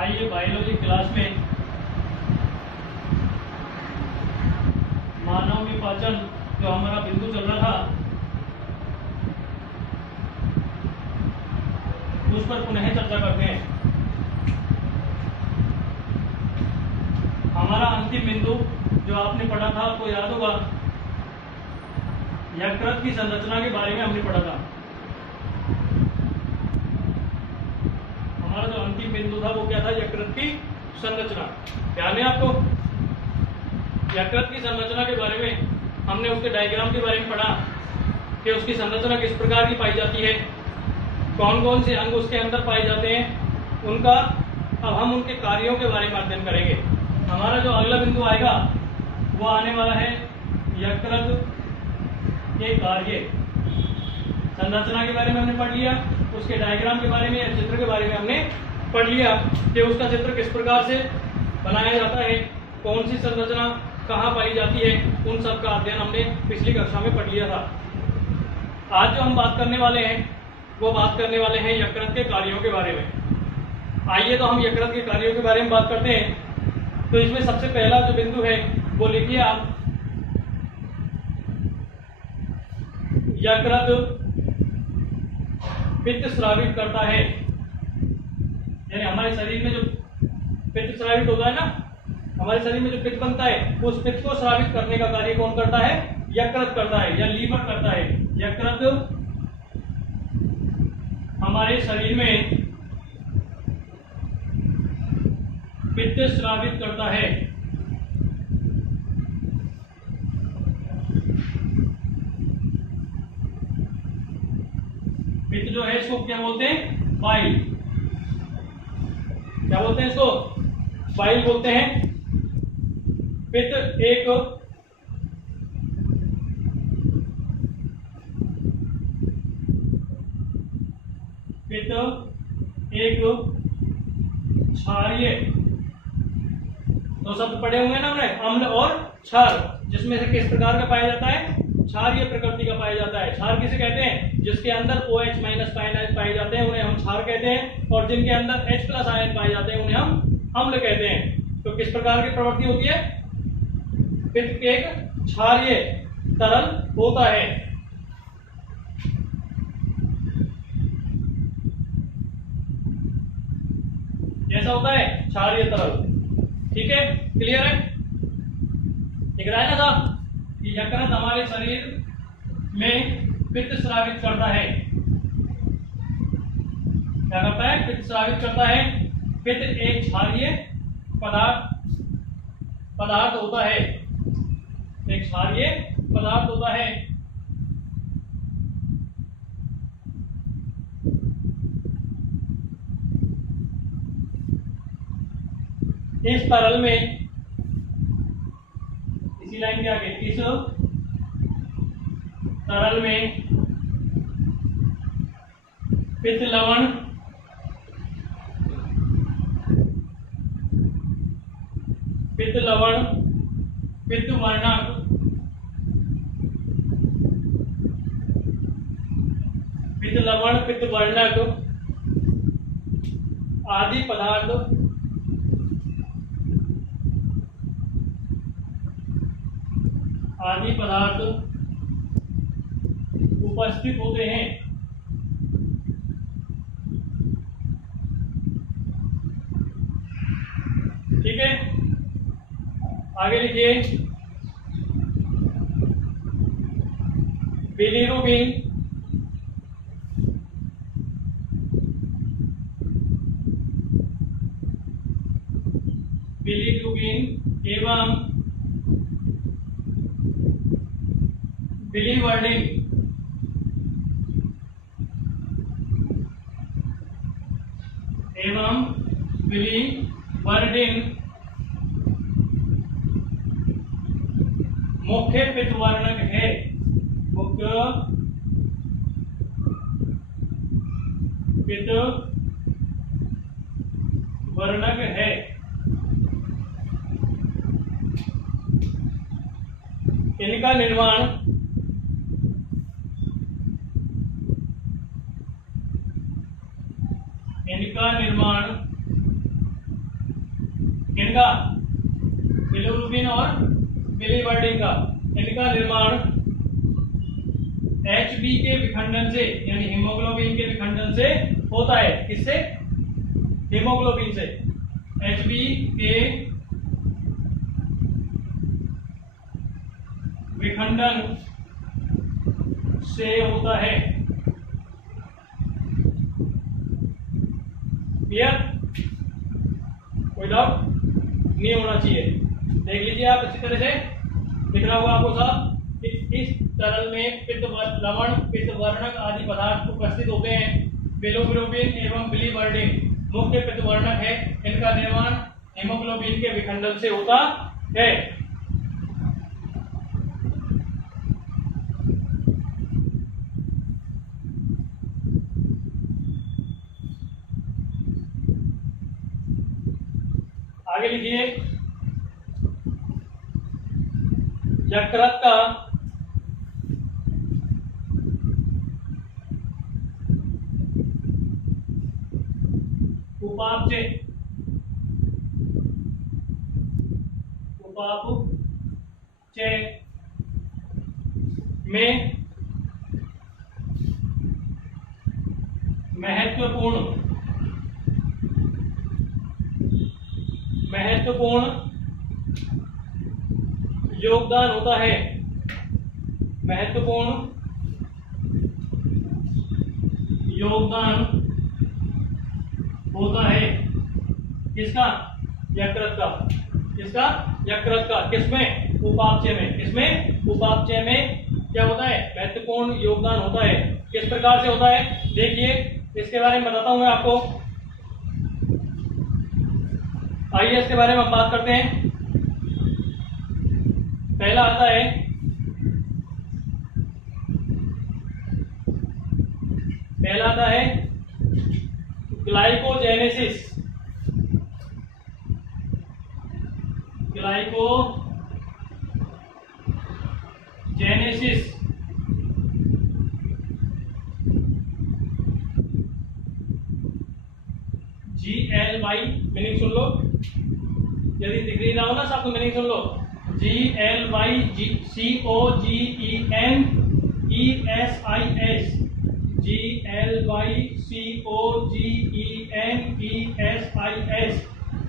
आइए biology class में मानव में पाचन जो हमारा बिंदु चल रहा था उस पर पुनः चर्चा करते हैं। हमारा अंतिम बिंदु जो आपने पढ़ा था आपको याद होगा, यकृत की संरचना के बारे में हमने पढ़ा था। हमारा जो अंतिम बिंदु था वो क्या था? यकृत की संरचना। ध्यान है आपको? यकृत की संरचना के बारे में हमने उसके डायग्राम के बारे में पढ़ा कि उसकी संरचना किस प्रकार की पाई जाती है, कौन कौन से अंग उसके अंदर पाए जाते हैं, उनका अब हम उनके कार्यों के बारे में अध्ययन करेंगे। हमारा जो अगला बिंदु आएगा वो आने वाला है यकृत के कार्य। संरचना के बारे में हमने पढ़ लिया, उसके डायग्राम के बारे में या चित्र के बारे में हमने पढ़ लिया कि उसका चित्र किस प्रकार से बनाया जाता है, कौन सी संरचना कहाँ पाई जाती है, उन सब का अध्ययन हमने पिछली कक्षा में पढ़ लिया था। आज जो हम बात करने वाले हैं वो बात करने वाले हैं यकृत के कार्यों के बारे में। आइए तो हम यकृत के कार्यों के बारे में बात करते हैं। तो इसमें सबसे पहला जो बिंदु है वो लिखिए आप, यकृत पित्त स्रावित करता है। यानी हमारे शरीर में जो पित्त स्रावित होता है ना, हमारे शरीर में जो पित्त बनता है उस पित्त को स्रावित करने का कार्य कौन करता है? यकृत करता है या लीवर करता है। यकृत हमारे शरीर में पित्त स्रावित करता है। पित्त जो है इसको क्या बोलते हैं? बाइल। क्या बोलते हैं इसको? बाइल बोलते हैं। पित्त एक क्षारीय, तो शब्द पढ़े हुए ना हमने, अम्ल और क्षार, जिसमें से किस प्रकार का पाया जाता है? क्षारीय प्रकृति का पाया जाता है। क्षार किसे कहते हैं? जिसके अंदर OH- आयन पाए जाते हैं उन्हें हम क्षार कहते हैं, और जिनके अंदर H+ आयन पाए जाते हैं उन्हें हम अम्ल कहते हैं। तो किस प्रकार की प्रवृत्ति होती है? पित्त एक क्षारीय तरल होता है। कैसा होता है? क्षारीय तरल। ठीक है, क्लियर है? दिख रहा है ना साहब? यकृत हमारे शरीर में पित्त स्रावित करता है। क्या करता है? पित्त स्रावित करता है। पित्त एक क्षारीय पदार्थ होता है। एक क्षारीय पदार्थ होता है। इस तरल में, इसी लाइन के आगे, इस तरल में पित्त लवण पित्त वर्णक पित्त वर्णक आदि पदार्थ उपस्थित होते हैं। ठीक है, आगे लिखिए। बिलीरुबिन एवं बिलीवर्डिन मुख्य पित्त वर्णक है। मुख्य पित्त वर्णक है। इनका निर्माण इनका निर्माण किनका, बिलिरुबिन और बिलिवर्डिन का, इनका निर्माण Hb के विखंडन से यानी हीमोग्लोबिन के विखंडन से होता है। किससे? हीमोग्लोबिन से। Hb के विखंडन से होता है। क्लियर? कोई डाउट नहीं होना चाहिए। देख लीजिए आप इसी तरह से दिख रहा होगा आपको साहब। इस तरल में पित्त लवण, पित्त वर्णक आदि पदार्थ उपस्थित होते हैं। बिलिरुबिन एवं बिलिवर्डिन मुख्य पित्त वर्णक है। इनका निर्माण हीमोग्लोबिन के विखंडन से होता है। आगे लिखिए, यकृत का उपापचय में महत्वपूर्ण योगदान होता है। महत्वपूर्ण योगदान होता है किसका? यकृत का। किसका? यकृत का। किसमें? उपापचय में। किसमें? उपापचय में क्या होता है? महत्वपूर्ण योगदान होता है। किस प्रकार से होता है? देखिए, इसके बारे में बताता हूं मैं आपको। आइए इसके बारे में हम बात करते हैं। पहला आता है ग्लाइकोजेनेसिस। GLY मीनिंग सुन लो, यदि दिख नहीं रहा हो ना सब तो मीनिंग सुन लो। GLYCOGENESIS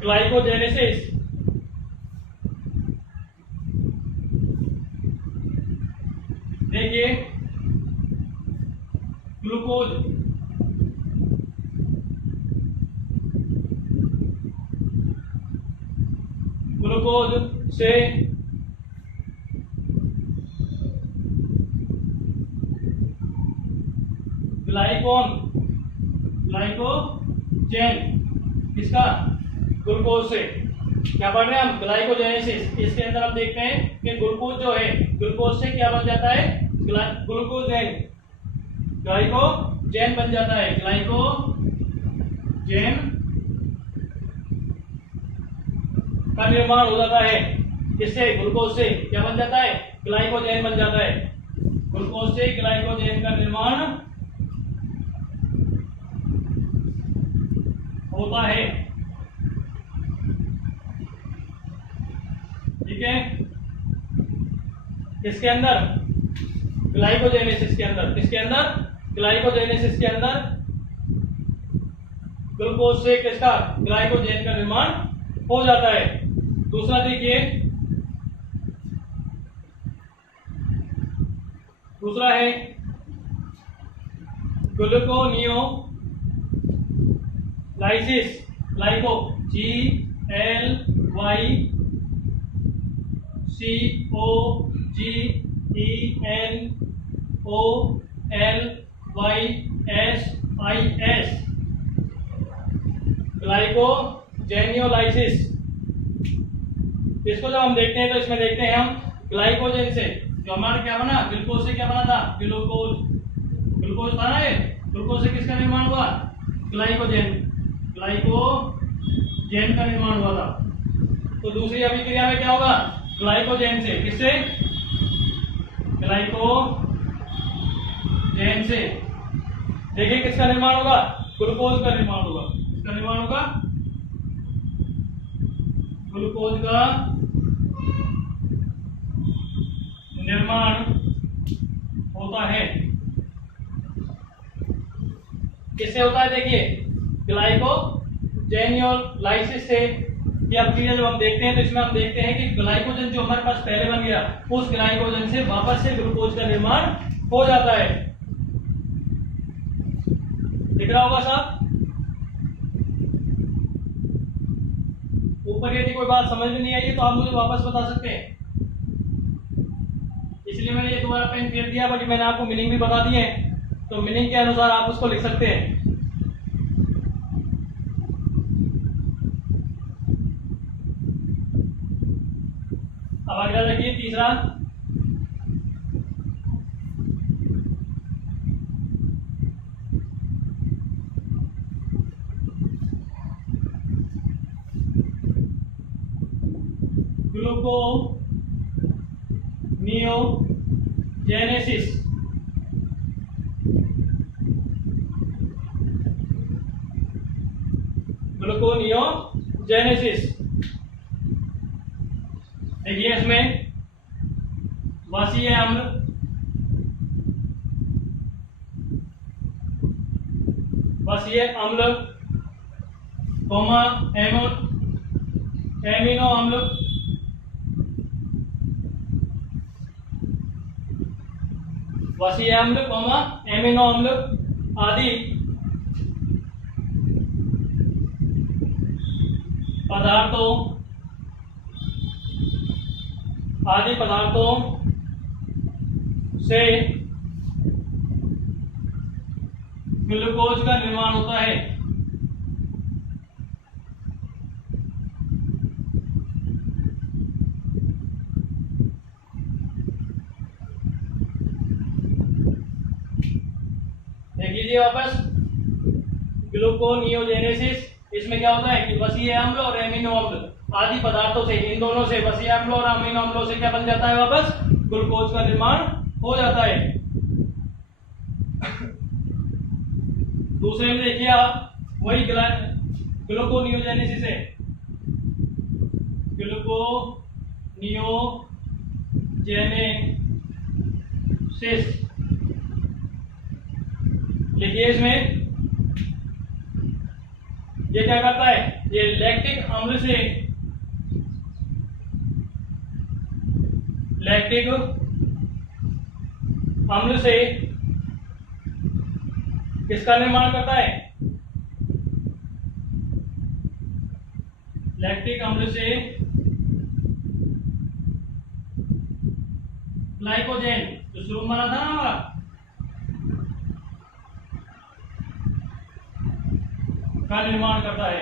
glycogenesis. देखिए, ग्लूकोज से ग्लाइकोजेन। किसका? ग्लूकोज से। क्या पढ़ रहे हैं हम? ग्लाइकोजेनेसिस। इसके अंदर हम देखते हैं कि ग्लूकोज जो है, ग्लूकोज से क्या बन जाता है? ग्लूकोजेन। ग्लाइकोजेन बन जाता है। ग्लाइकोजेन का निर्माण हो जाता है। किससे? ग्लूकोज से। क्या बन जाता है? ग्लाइकोजेन बन जाता है। ग्लूकोज से ग्लाइकोजेन का निर्माण होता है। ठीक है? किसके अंदर? ग्लाइकोजेनेसिस के अंदर। किसके अंदर? ग्लाइकोजेनेसिस के अंदर ग्लूकोज से किसका? ग्लाइकोजेन का निर्माण हो जाता है। दूसरा देखिए, दूसरा है ग्लूकोनियोलाइसिस। Glyco GLYCOGENOLYSIS ग्लाइकोजेनियोलाइसिस। इसको जब हम देखते हैं तो इसमें देखते हैं हम ग्लाइकोजेन से जो हमारा क्या बना? ग्लूकोज से क्या बना था? ग्लूकोज था ना ये। ग्लूकोज से किसका निर्माण हुआ? ग्लाइकोजेन का निर्माण हुआ था। तो दूसरी अभिक्रिया में क्या होगा? ग्लाइकोजेन से। किससे? ग्लाइकोजेन से। देखिए किसका निर्माण होगा? ग्लूकोज का निर्माण होगा। किसका निर्माण होगा? ग्लूकोज का निर्माण होता है। किससे होता है? देखिए, ग्लाइकोजेनियोलाइसिस से। ये अब चीजें जब हम देखते हैं तो इसमें हम देखते हैं कि ग्लाइकोजन जो हमारे पास पहले बन गया, उस ग्लाइकोजन से वापस से ग्लूकोज का निर्माण हो जाता है। दिख रहा होगा साहब? ऊपर यदि कोई बात समझ में नहीं आई तो आप मुझे वापस बता सकते हैं, इसलिए मैंने ये दोबारा पेन फेर दिया, बाकी मैंने आपको मीनिंग भी बता दिए हैं, तो मीनिंग के अनुसार आप उसको लिख सकते हैं। अब अगला देखिए, तीसरा, ग्लूकोनियोजेनेसिस। ग्लूकोनियोजेनेसिस देखिए, इसमें वसीय अम्ल, एमिनो अम्ल, वसीय अम्ल, एमिनो अम्ल आदि पदार्थों से ग्लूकोज का निर्माण होता है। देखिए वापस, ग्लूकोनियोजेनेसिस, इसमें क्या होता है कि वसीय अम्ल और एमिनो अम्ल आदि पदार्थों से, इन दोनों से, वसीय अम्ल और अमीनो अम्लों से क्या बन जाता है? वापस ग्लूकोज का निर्माण हो जाता है। दूसरे में देखिए आप, वही ग्लूकोनियोजेनेसिस है, ग्लूकोनियोजेनेसिस लिखिए। इसमें ये क्या करता है? ये लैक्टिक अम्ल से किसका निर्माण करता है? लैक्टिक अम्ल से ग्लाइकोजेन, जो शुरू में बना था ना हमारा, का निर्माण करता है।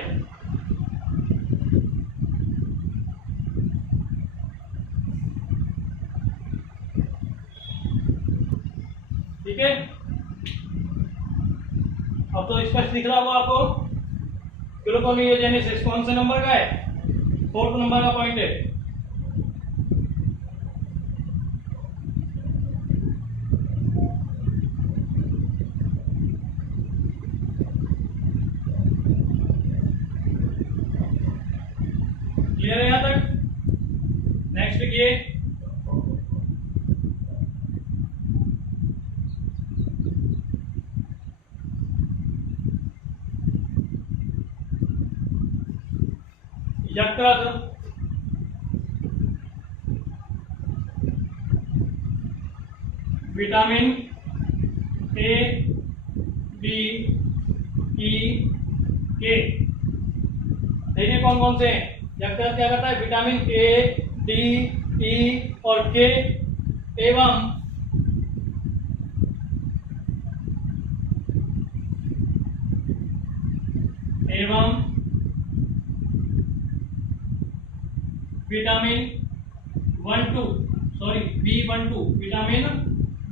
ठीक है, अब तो स्पष्ट दिख रहा होगा आपको। ग्लूकोनियोजेनेसिस कौन से नंबर का है? 4th नंबर का पॉइंट है। क्लियर है यहां तक? नेक्स्ट देखिए, यकृत विटामिन ए, बी, ई, के, देखिए कौन कौन से हैं। यकृत क्या करता है? विटामिन ए, डी, ई और के एवं विटामिन B12, विटामिन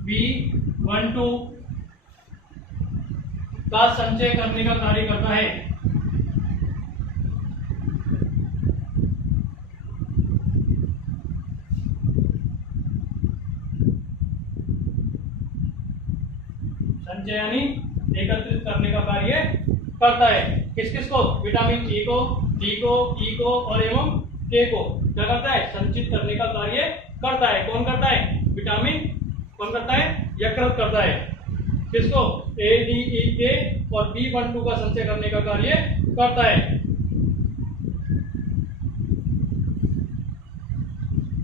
B12 का संचय करने का कार्य करता है। संचय यानी एकत्रित करने का कार्य करता है। किस किस को? विटामिन ए को, डी को, ई को और एवं के को क्या करता है, संचित करने का कार्य करता है। कौन करता है, विटामिन कौन करता है, यकृत करता है। किसको, ADE और B12 का संचय करने का कार्य करता है।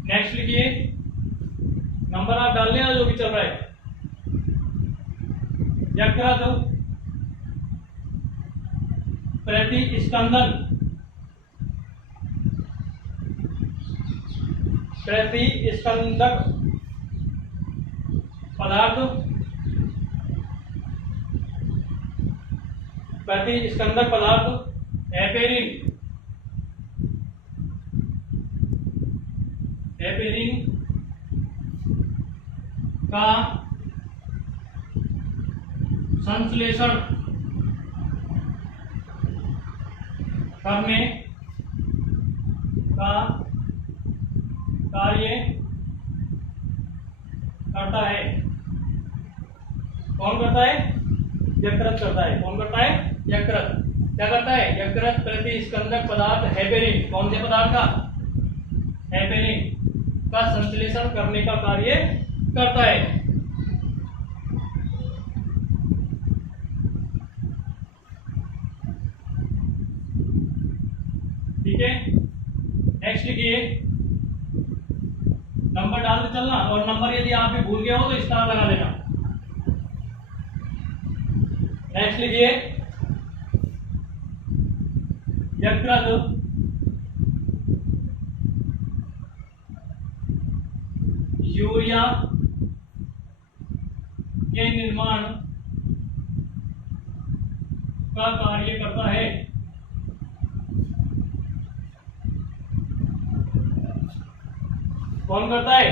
नेक्स्ट लिखिए, नंबर आप डालने हैं जो भी चल रहा है। यकृत प्रतिस्कंदन प्रतिस्कंदक पदार्थ प्रतिस्कंदक पदार्थ हेपेरिन का संश्लेषण करने का कार्य करता है। कौन करता है, यकृत करता है। कौन करता है, यकृत। क्या करता है, यकृत प्रतिस्कंदक पदार्थ हेपेरिन, कौन से पदार्थ का, हेपेरिन का संश्लेषण करने का कार्य करता है। ठीक है, नेक्स्ट लिखिए, नंबर डालते चलना, और नंबर यदि आप भी भूल गए हो तो स्टार लगा देना। नेक्स्ट लिखिए, यकृत यूरिया के निर्माण का कार्य करता है। कौन करता है,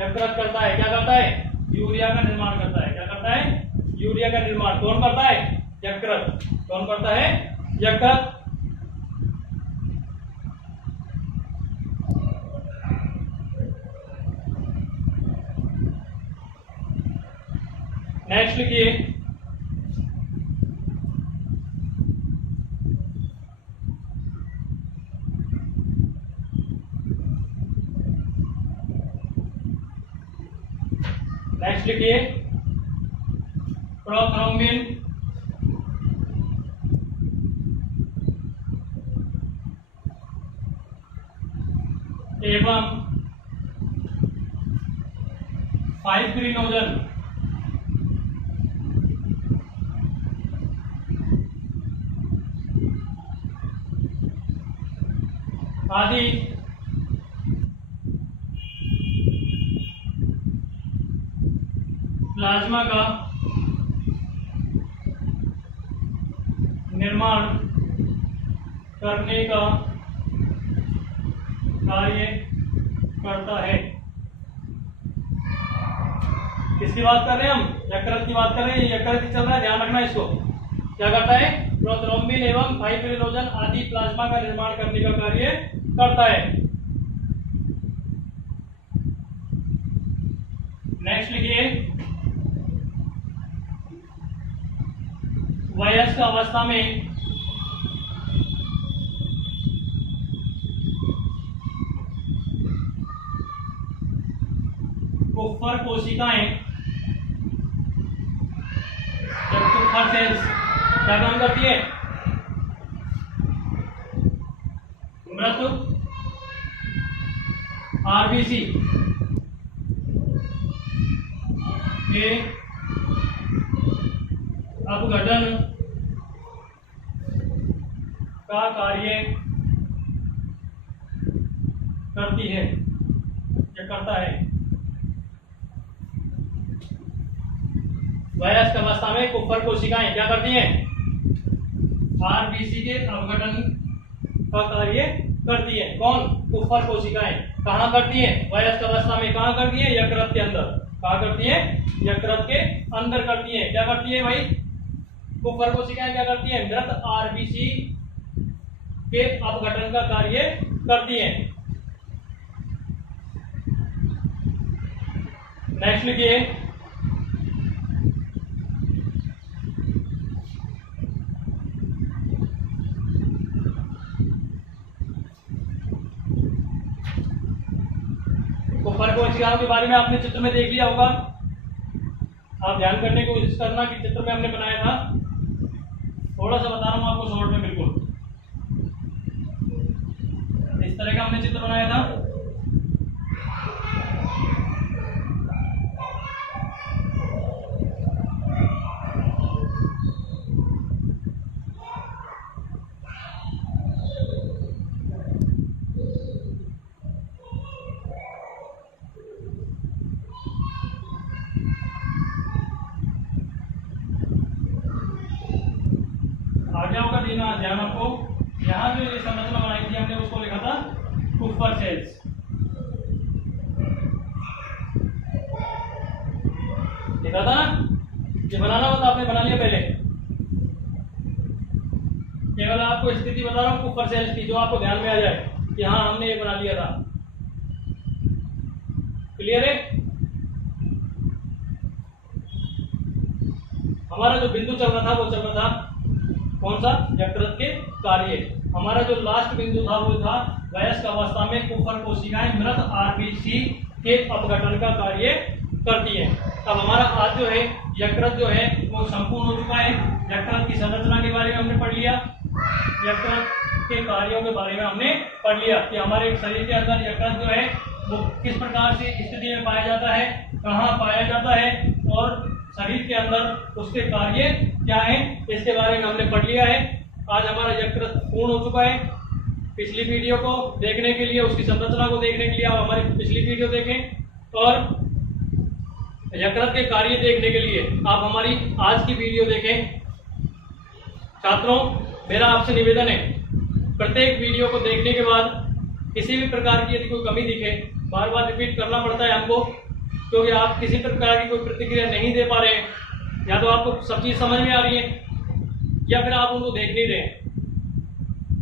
यकृत करता है। क्या करता है, यूरिया का निर्माण करता है। क्या करता है, यूरिया का निर्माण। कौन करता है, यकृत। कौन करता है, यकृत। नेक्स्ट लिखिए, नेक्स्ट लिखिए, प्रोथ्रोम्बिन एवं फाइब्रिनोजन आदि प्लाज्मा का निर्माण करने का कार्य करता है। किसकी बात कर रहे हैं हम, यकृत की बात कर रहे हैं। यकृत ही चल रहा है, ध्यान रखना इसको। क्या करता है, प्रोथ्रोम्बिन एवं फाइब्रिनोजन आदि प्लाज्मा का निर्माण करने का कार्य करता है। नेक्स्ट लिखिए, वयस्क अवस्था में कुप्फर कोशिकाएं, कुप्फर सेल्स क्या काम करती है, मृत आरबीसी के अपघटन का कार्य करती है या करता है। वयस्क अवस्था में कुप्फर कोशिकाएं क्या करती हैं, आरबीसी के अपघटन का कार्य करती है। कौन, कुप्फर कोशिकाएं। कहां करती हैं, वयस्क अवस्था में। कहां करती है, यकृत के अंदर। कहां करती है, यकृत के अंदर करती है। क्या करती है भाई, कुप्फर कोशिकाएं क्या करती हैं, मृत आरबीसी के अपघटन का कार्य करती हैं। नेक्स्ट लिखिए, कोशिकाओं के बारे में आपने चित्र में देख लिया होगा। आप ध्यान करने की कोशिश करना कि चित्र में हमने बनाया था, थोड़ा सा बता रहा हूँ आपको शॉर्ट में। बिल्कुल इस तरह का हमने चित्र बनाया था। आगे होगा ध्यान आपको, यहाँ जो ये संरचना बनाई थी हमने उसको लिखा था कुपर सेल्स। लिखा था ना, ये बनाना होता आपने बना लिया पहले। केवल आपको स्थिति बता रहा हूँ कुपर सेल्स की, जो आपको ध्यान में आ जाए कि हाँ हमने ये बना लिया था। क्लियर है? हमारा जो बिंदु चल रहा था वो चल रहा था कौन सा? यकृत के कार्य। हमारा जो लास्ट बिंदु था वो था वयस्क अवस्था में कुपर कोशिकाएं मृत आरबीसी के अपघटन का कार्य करती है। अब हमारा आज जो है यकृत जो है वो संपूर्ण हो चुका है। यकृत की संरचना के बारे में हमने पढ़ लिया, यकृत के कार्यों के बारे में हमने पढ़ लिया कि हमारे शरीर के अंदर यकृत जो है वो किस प्रकार से स्थिति में पाया जाता है, कहाँ पाया जाता है और शरीर के अंदर उसके कार्य क्या है, इसके बारे में हमने पढ़ लिया है। आज हमारा यकृत पूर्ण हो चुका है। पिछली वीडियो को देखने के लिए, उसकी संरचना को देखने के लिए आप हमारी पिछली वीडियो देखें और यकृत के कार्य देखने के लिए आप हमारी आज की वीडियो देखें। छात्रों, मेरा आपसे निवेदन है, प्रत्येक वीडियो को देखने के बाद किसी भी प्रकार की यदि कोई कमी दिखे, बार बार रिपीट करना पड़ता है हमको, क्योंकि आप किसी प्रकार की कोई प्रतिक्रिया नहीं दे पा रहे हैं, या तो आपको सब चीज समझ में आ रही है या फिर आप उनको देख नहीं रहे हैं।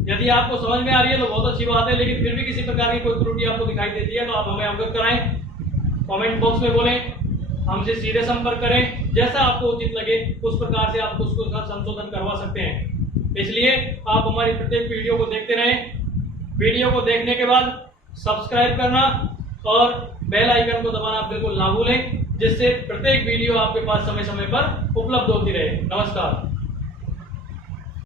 यदि आपको समझ में आ रही है तो बहुत अच्छी बात है, लेकिन फिर भी किसी प्रकार की कोई त्रुटि आपको दिखाई देती है तो आप हमें अवगत कराएं, कमेंट बॉक्स में बोलें, हमसे सीधे संपर्क करें। जैसा आपको उचित लगे उस प्रकार से आप उसको संशोधन करवा सकते हैं। इसलिए आप हमारी प्रत्येक वीडियो को देखते रहें। वीडियो को देखने के बाद सब्सक्राइब करना और बेल आइकन को दबाना बिल्कुल ना भूलें, जिससे प्रत्येक वीडियो आपके पास समय समय पर उपलब्ध होती रहे। नमस्कार।